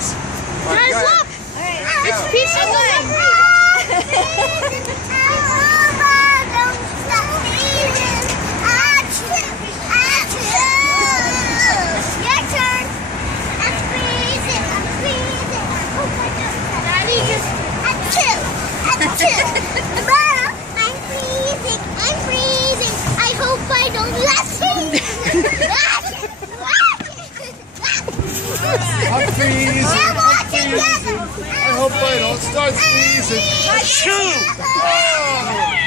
freeze. Guys, look! It's pizza time! Your turn. I'm freezing. I'm freezing. Oh my God. Daddy just achoo. Mom, I'm freezing. I'm freezing. I hope I don't listen. I'm freezing. We're I'm together. freezing. I hope I don't start sneezing. Achoo! Oh.